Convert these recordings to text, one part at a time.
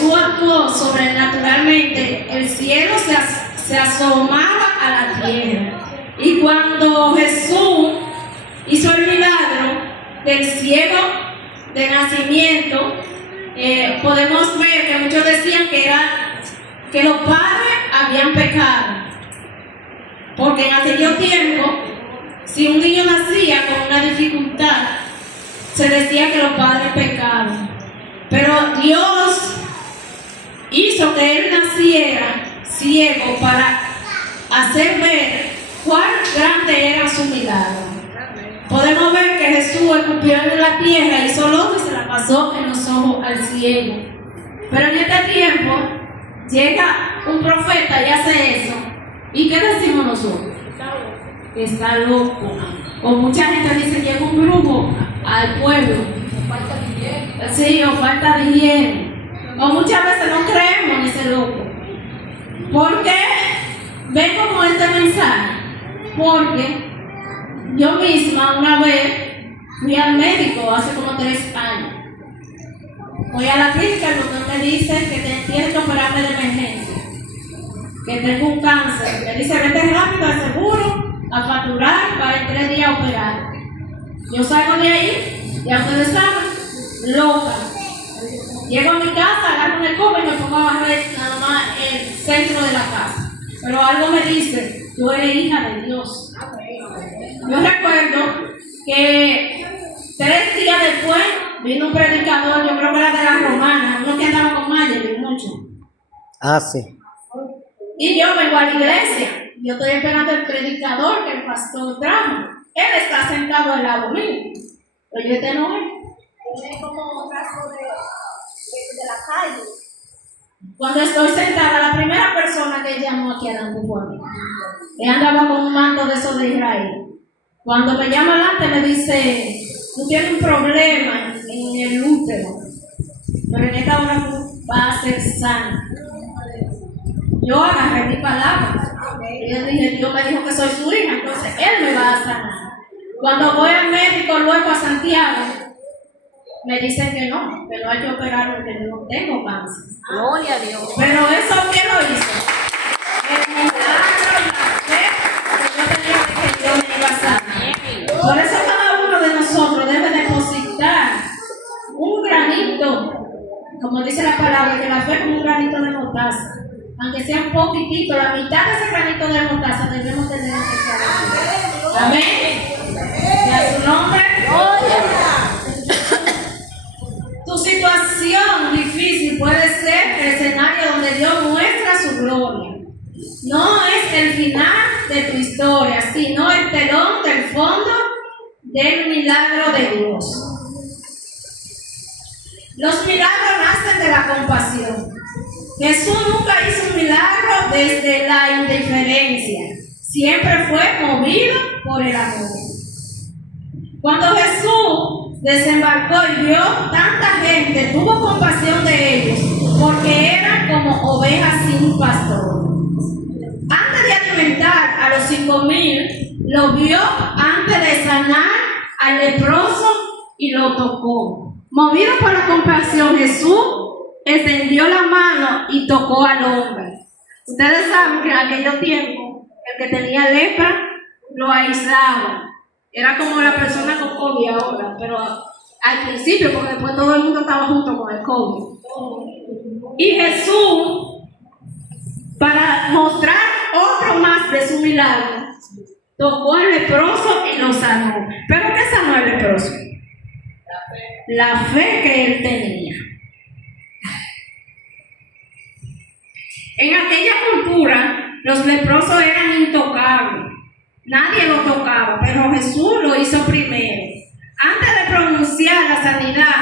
Jesús actuó sobrenaturalmente, el cielo se asomaba a la tierra. Y cuando Jesús hizo el milagro del ciego de nacimiento, podemos ver que muchos decían que los padres habían pecado. Porque en aquel tiempo, si un niño nacía con una dificultad, se decía que los padres pecaban. Pero Dios hizo que él naciera ciego para hacer ver cuán grande era su milagro. Podemos ver que Jesús escupió en la tierra, hizo lodo y se la pasó en los ojos al ciego. Pero en este tiempo llega un profeta y hace eso. ¿Y qué decimos nosotros? Está loco. O mucha gente dice, llega un brujo al pueblo. Sí, o falta de higiene. O muchas veces no creemos en ese loco. ¿Por qué vengo con este mensaje? Porque yo misma una vez fui al médico hace como 3 años. Voy a la clínica y el doctor me dice que tiene que operarme de emergencia, que tengo un cáncer. Me dice, vete rápido al seguro, a facturar para en 3 días operar. Yo salgo de ahí, ya ustedes saben, loca. Llego a mi casa, agarro un escoba y me pongo a barrer nada más el centro de la casa. Pero algo me dice, tú eres hija de Dios. Yo recuerdo que 3 días después vino un predicador, yo creo que era de la romana, uno que andaba con Mayer mucho. Ah, sí. Y yo vengo a la iglesia, yo estoy esperando el predicador que el pastor trajo. Él está sentado al lado mío. Pero yo no es. Tiene como un rasgo de la calle. Cuando estoy sentada, la primera persona que llamó aquí a la fue a mí. Él andaba con un manto de esos de Israel. Cuando me llama adelante me dice, tú tienes un problema en el útero, pero en esta hora tú vas a ser sana. Yo agarré mi palabra. Y yo dije, Dios me dijo que soy su hija, entonces Él me va a sanar. Cuando voy al médico luego a Santiago, me dicen que no hay que operar porque no tengo cáncer. Gloria a Dios. Pero eso, ¿qué lo hizo? El milagro y la fe que yo tenía de que Dios me iba a sanar. Por eso cada uno de nosotros debe depositar un granito, como dice la palabra, que la fe es como un granito de mostaza. Aunque sea un poquitito, la mitad de ese granito de mostaza debemos tener en nuestra vida. Amén. Y a su nombre. Tu situación difícil puede ser el escenario donde Dios muestra su gloria. No es el final de tu historia, sino el telón del fondo del milagro de Dios. Los milagros nacen de la compasión. Jesús nunca hizo un milagro desde la indiferencia. Siempre fue movido por el amor. Cuando Jesús desembarcó y vio tanta gente, tuvo compasión de ellos, porque eran como ovejas sin pastor. Antes de alimentar a los 5,000, lo vio antes de sanar al leproso y lo tocó. Movido por la compasión, Jesús extendió la mano y tocó al hombre. Ustedes saben que en aquel tiempo, el que tenía lepra lo aislaba. Era como la persona con COVID ahora, pero al principio, porque después todo el mundo estaba junto con el COVID. Y Jesús, para mostrar otro más de su milagro, tocó al leproso y lo sanó. ¿Pero qué sanó al leproso? La fe que él tenía. En aquella cultura, los leprosos eran intocables. Nadie lo tocaba, pero Jesús lo hizo primero. Antes de pronunciar la sanidad,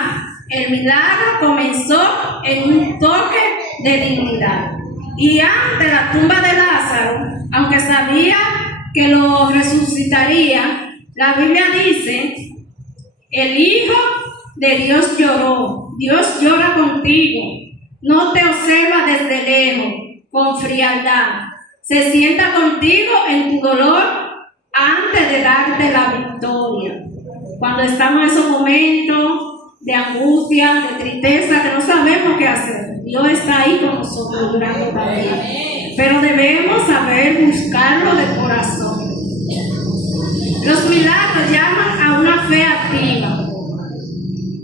el milagro comenzó en un toque de dignidad. Y ante la tumba de Lázaro, aunque sabía que lo resucitaría, la Biblia dice, el Hijo de Dios lloró. Dios llora contigo. No te observa desde lejos, con frialdad. Se sienta contigo en tu dolor antes de darte la victoria. Cuando estamos en esos momentos de angustia, de tristeza, que no sabemos qué hacer, Dios está ahí con nosotros durante la vida. Pero debemos saber buscarlo de corazón. Los milagros llaman a una fe activa.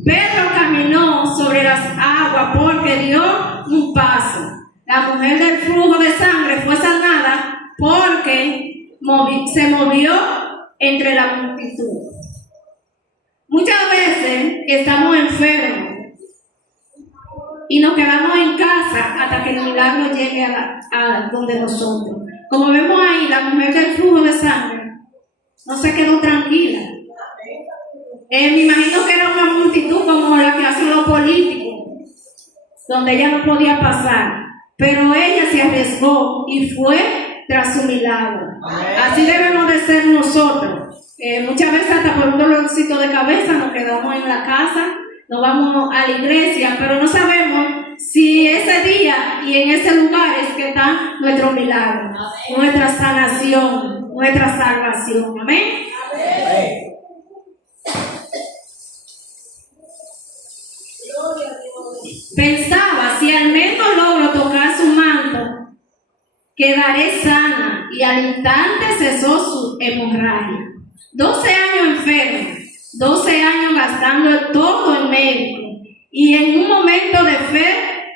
Pedro caminó sobre las aguas porque dio un paso. La mujer del flujo de sangre fue sanada porque se movió entre la multitud. Muchas veces estamos enfermos y nos quedamos en casa hasta que el milagro llegue a donde nosotros. Como vemos ahí, la mujer del flujo de sangre no se quedó tranquila. Me imagino que era una multitud como la que hacen los políticos, donde ella no podía pasar, pero ella se arriesgó y fue tras su milagro. Así debemos de ser nosotros. Muchas veces hasta por un dolorcito de cabeza nos quedamos en la casa, nos vamos a la iglesia, pero no sabemos si ese día y en ese lugar es que está nuestro milagro, nuestra sanación, nuestra salvación. Amén. Pensaba, si al menos logro tocar su manto, quedaré sana, y al instante cesó su hemorragia. 12 años enfermo, 12 años gastando todo en médico, y en un momento de fe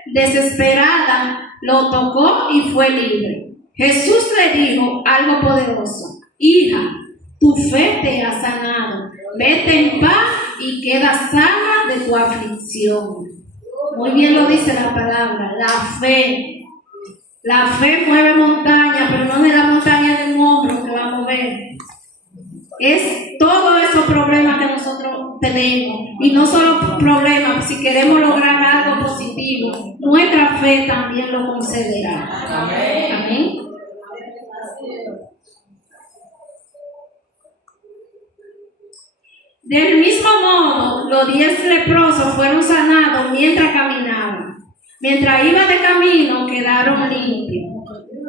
desesperada lo tocó y fue libre. Jesús le dijo algo poderoso: hija, tu fe te ha sanado, vete en paz y queda sana de tu aflicción. Muy bien lo dice la palabra, la fe. La fe mueve montañas, pero no es la montaña de un hombro que va a mover. Es todos esos problemas que nosotros tenemos. Y no solo problemas, si queremos lograr algo positivo, nuestra fe también lo concederá. Amén. Amén. Del mismo modo, los 10 leprosos fueron sanados mientras caminaban. Mientras iban de camino, quedaron limpios.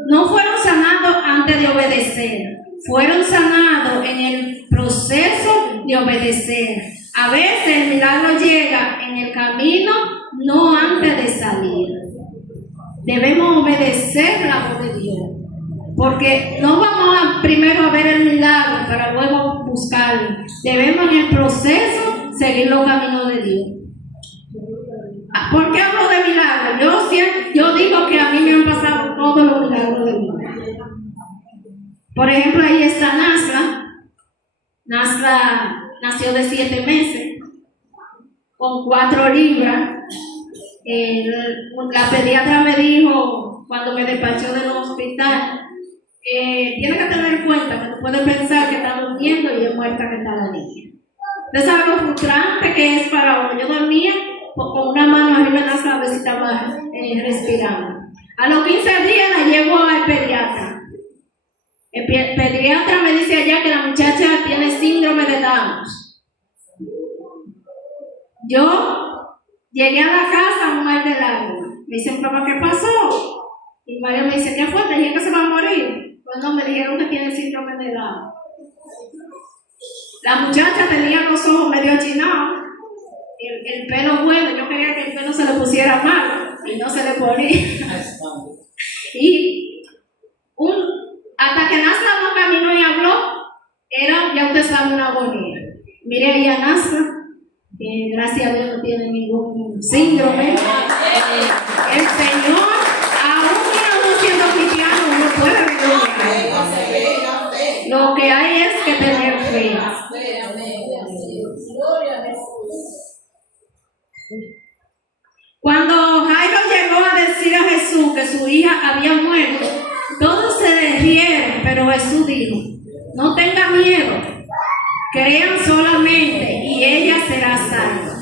No fueron sanados antes de obedecer. Fueron sanados en el proceso de obedecer. A veces el milagro llega en el camino, no antes de salir. Debemos obedecer la voz de Dios. Porque no vamos primero a ver el milagro para luego buscarlo. Debemos en el proceso seguir los caminos de Dios. ¿Por qué hablo de milagros? Yo digo que a mí me han pasado todos los milagros de Dios. Por ejemplo, ahí está Nasla. Nasla nació de 7 meses, con 4 libras. La pediatra me dijo, cuando me despachó del hospital, tiene que tener en cuenta que no puede pensar que está durmiendo y es muerta que está la niña. ¿Usted sabe lo frustrante que es para uno? Yo dormía con una mano arriba de la cabeza y estaba respirando. A los 15 días la llevo al pediatra. El pediatra me dice allá que la muchacha tiene síndrome de Down. Yo llegué a la casa un mar de lágrimas. Me dicen, papá, ¿qué pasó? Y María me dice, ¿qué fue? ¿Te dijeron que se va a morir? Pues no, me dijeron que tiene síndrome de Down. La muchacha tenía los ojos medio achinados, el pelo bueno, yo quería que el pelo se le pusiera mal y no se le ponía. Y hasta que Nasla no caminó y habló, ya usted sabe, una agonía. Mire ahí a Nasla, que gracias a Dios no tiene ningún síndrome. El Señor, aún no siendo cristiano, no puede vivir. Lo que hay es que tener fe. Cuando Jairo llegó a decir a Jesús que su hija había muerto, todos se rieron, pero Jesús dijo, no tenga miedo, crean solamente y ella será salva.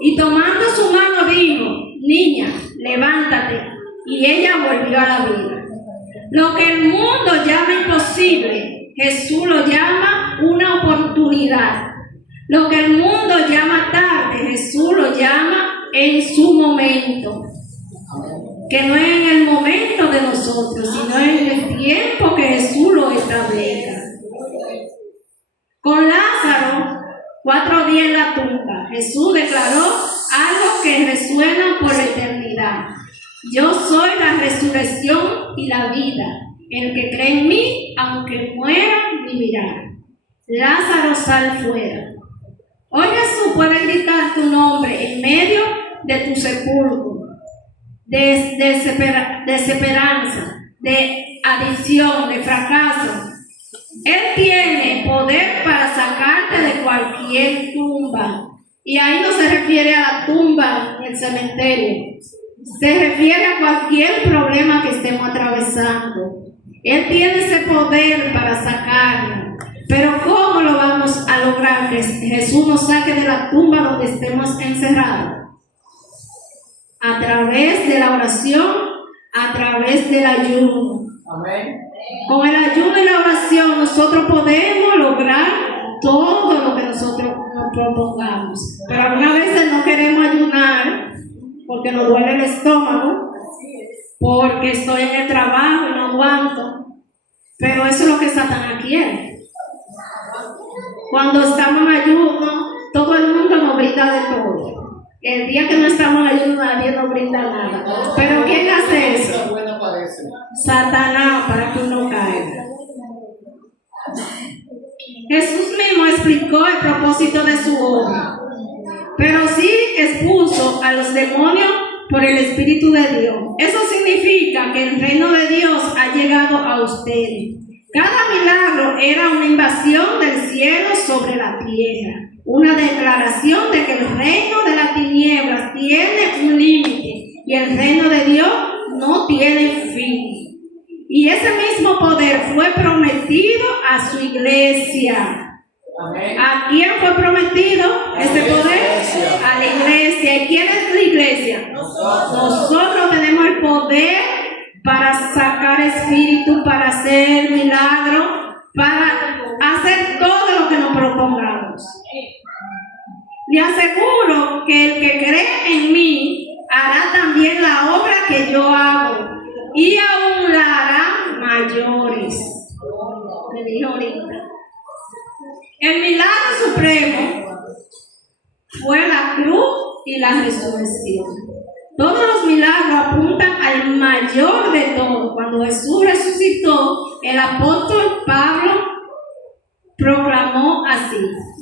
Y tomando su mano dijo, niña, levántate, y ella volvió a la vida. Lo que el mundo llama imposible, Jesús lo llama una oportunidad. Lo que el mundo llama tarde, Jesús lo llama en su momento. Que no es en el momento de nosotros, sino en el tiempo que Jesús lo establezca. Con Lázaro, 4 días en la tumba, Jesús declaró algo que resuena por la eternidad. Yo soy la resurrección y la vida. El que cree en mí, aunque muera, vivirá. Lázaro, sal fuera. Hoy Jesús puede gritar tu nombre en medio de tu sepulcro, de desesperanza, de adicción, de fracaso. Él tiene poder para sacarte de cualquier tumba. Y ahí no se refiere a la tumba en el cementerio. Se refiere a cualquier problema que estemos atravesando. Él tiene ese poder para sacarnos. Pero ¿cómo lo vamos a lograr que Jesús nos saque de la tumba donde estemos encerrados? A través de la oración, a través del ayuno. Amén. Con el ayuno y la oración nosotros podemos lograr todo lo que nosotros nos propongamos. Pero algunas veces no queremos ayunar porque nos duele el estómago, porque estoy en el trabajo y no aguanto. Pero eso es lo que Satanás quiere. Cuando estamos en ayuno, todo el mundo nos brinda de todo. El día que no estamos en ayuno, nadie nos brinda nada. Pero ¿quién hace eso? Satanás, para que uno caiga. Jesús mismo explicó el propósito de su obra, pero sí expuso a los demonios por el Espíritu de Dios. Eso significa que el reino de Dios ha llegado a ustedes. Cada milagro era una invasión del cielo sobre la tierra, una declaración de que el reino de las tinieblas tiene un límite y el reino de Dios no tiene fin. Y ese mismo poder fue prometido a su iglesia. Amén. ¿A quién fue prometido ese poder? A la iglesia. ¿Y quién es la iglesia? Nosotros tenemos el poder para sacar espíritu, para hacer milagros, para hacer todo lo que nos propongamos. Le aseguro que el que cree en mí hará también la obra que yo hago y aún la hará mayores. Me dijo ahorita. El milagro supremo fue la cruz y la resurrección. Todos los milagros apuntan al mayor de todos. Cuando Jesús resucitó, el apóstol Pablo proclamó así: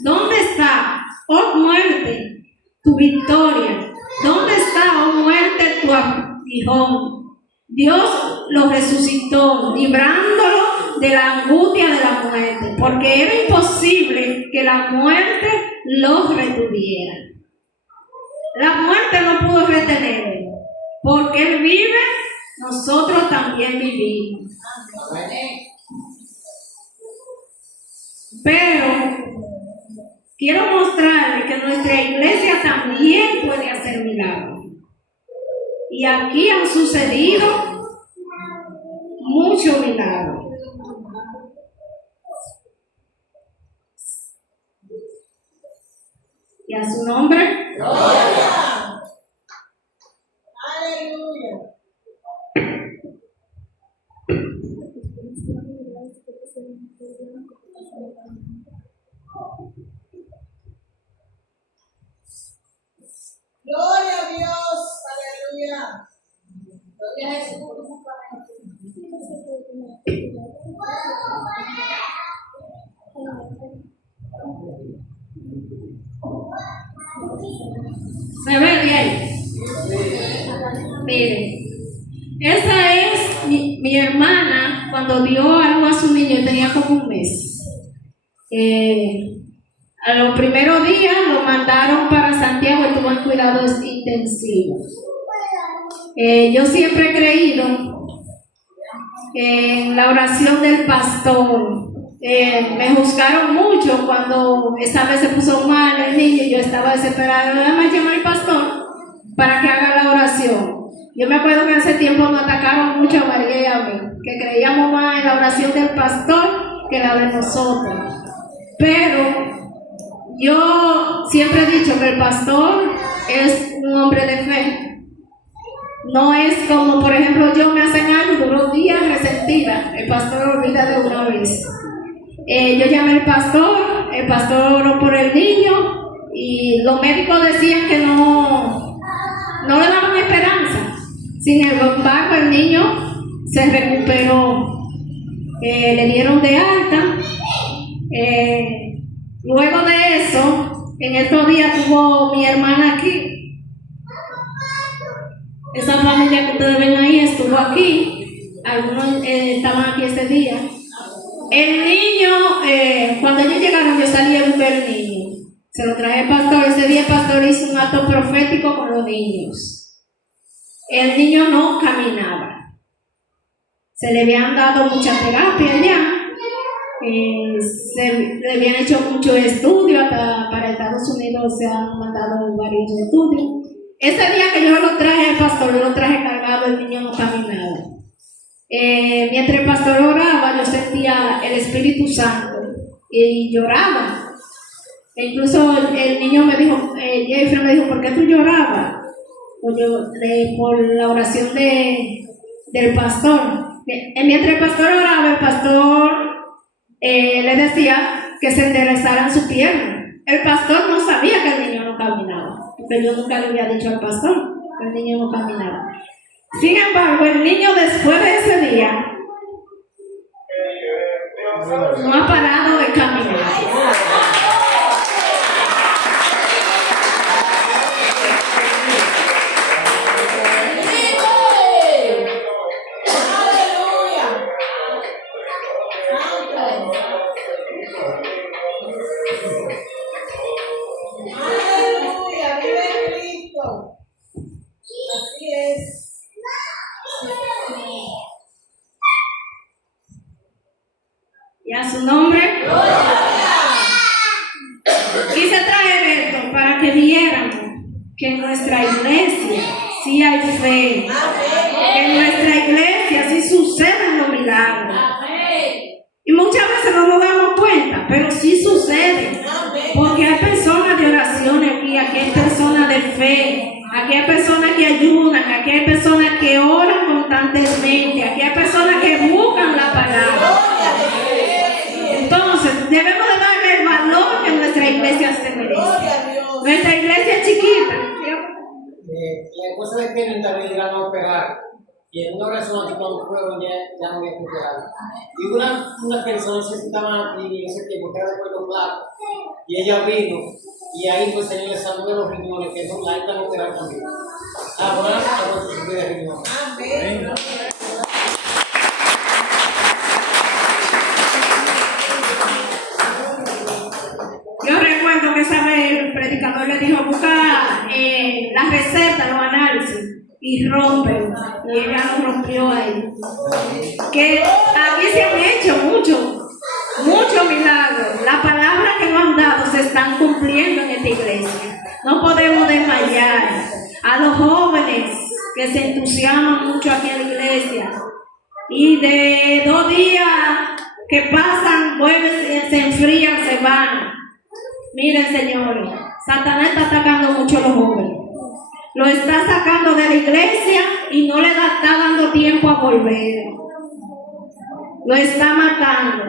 ¿dónde está, oh muerte, tu victoria? ¿Dónde está, oh muerte, tu aguijón? Dios lo resucitó, librándolo de la angustia de la muerte, porque era imposible que la muerte lo retuviera. La muerte no pudo retenerlo, porque Él vive, nosotros también vivimos. Pero quiero mostrarles que nuestra iglesia también puede hacer milagros. Y aquí han sucedido muchos milagros. Y a su nombre. ¡Gloria! ¡Aleluya! ¡Gloria a Dios! ¡Aleluya! ¡Gloria a Jesús! ¿Se ve bien? Miren, esa es mi hermana cuando dio algo a su niño, tenía como un mes. A los primeros días lo mandaron para Santiago y tuvo en cuidados intensivos. Yo siempre he creído en la oración del pastor. Me juzgaron mucho cuando esa vez se puso mal el niño y yo estaba desesperada. Nada más llamé al pastor para que haga la oración. Yo me acuerdo que en ese tiempo nos atacaron mucho a María y a mí, que creíamos más en la oración del pastor que la de nosotros. Pero yo siempre he dicho que el pastor es un hombre de fe. No es como, por ejemplo, yo me hacen algo, duro días resentida. El pastor olvida de una vez. Yo llamé al pastor, el pastor oró por el niño y los médicos decían que no le daban esperanza. Sin embargo, el niño se recuperó, le dieron de alta. Luego de eso, en estos días tuvo mi hermana aquí. Esa familia que ustedes ven ahí estuvo aquí. Algunos estaban aquí ese día. El niño, cuando ellos llegaron, yo salí a buscar al niño. Se lo traje al pastor. Ese día el pastor hizo un acto profético con los niños. El niño no caminaba. Se le habían dado mucha terapia ya. Se le habían hecho muchos estudios. Hasta para Estados Unidos se han mandado varios estudios. Ese día que yo lo traje al pastor, yo lo traje cargado, el niño no caminaba. Mientras el pastor oraba, yo sentía el Espíritu Santo y lloraba. E incluso el niño me dijo, Jeffrey me dijo, ¿por qué tú llorabas? Por la oración del pastor. Mientras el pastor oraba, el pastor le decía que se enderezaran su pierna. El pastor no sabía que el niño no caminaba, porque yo nunca le había dicho al pastor que el niño no caminaba. Sin embargo, el niño después de ese día no ha parado de caminar. Aleluya, vive Cristo. Así es. Y a su nombre. Quise traer esto para que viéramos que en nuestra iglesia sí hay fe. Que en nuestra iglesia sí suceden los milagros. Y muchas veces no nos damos cuenta, pero sí sucede. Porque hay personas de oración aquí hay personas de fe, aquí hay personas que ayudan, aquí hay personas que oran constantemente, aquí hay personas que buscan la palabra. Entonces, debemos de darle el valor que nuestra iglesia se merece. Nuestra iglesia es chiquita. La esposa de Kevin también llegaron a operar. Y en una oración aquí cuando fueron ya no había que operar. Y una persona se estaba aquí en ese tiempo que era de Puerto Plata. Y ella vino. Y ahí pues el Señor le sanó de los riñones, que no la están operando también. Ahora se de riñones. Amén. Yo recuerdo que esa vez el predicador le dijo, busca las recetas, los análisis, y rompen. Y ella lo rompió ahí. Que aquí se han hecho muchos milagros. Las palabras que nos han dado se están cumpliendo en esta iglesia. No podemos desmayar. A los jóvenes que se entusiasman mucho aquí en la iglesia. Y de 2 días que pasan, vuelven, se enfrían, se van. Miren, señores, Satanás está atacando mucho a los jóvenes. Lo está sacando de la iglesia y no le está dando tiempo a volver. Lo está matando.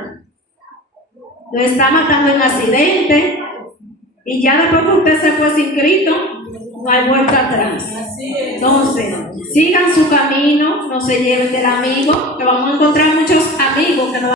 Lo está matando en accidente. Y ya después que usted se fue sin Cristo, no hay vuelta atrás. Entonces, sigan su camino, no se lleven del amigo, que vamos a encontrar muchos amigos que nos